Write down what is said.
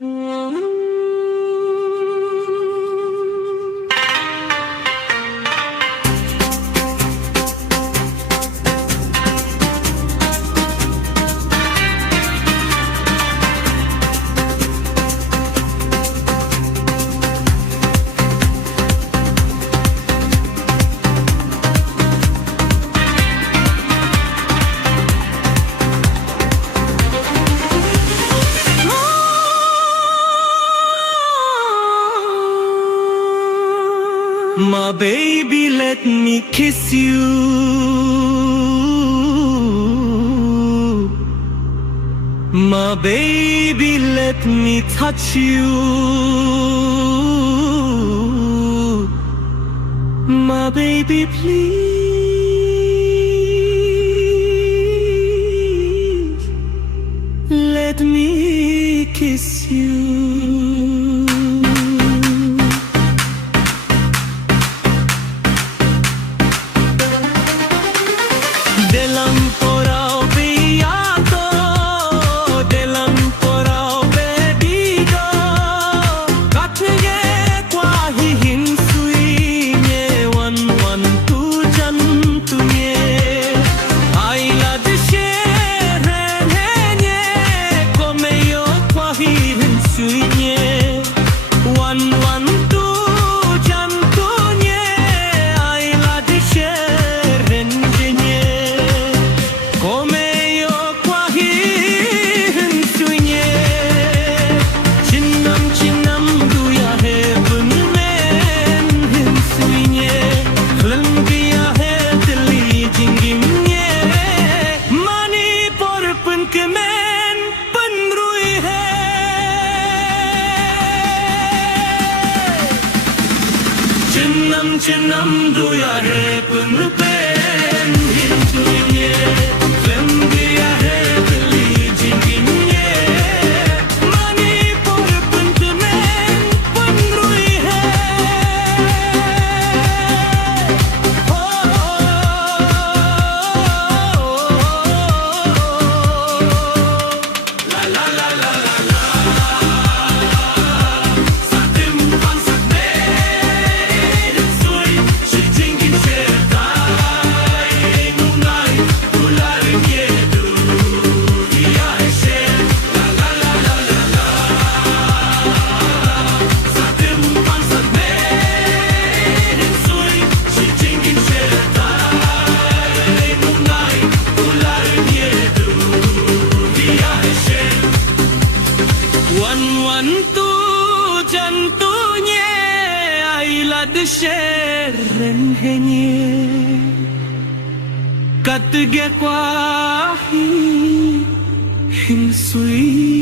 My baby, let me kiss you. My baby, let me touch you. My baby, please let me kiss you. Chenam duya hai pun pen hin tuye lem diya hai dili jinginye mani por pun men pun rui hai la la la la la satim pan sakne Seren henye kat ge kwa hi hin sui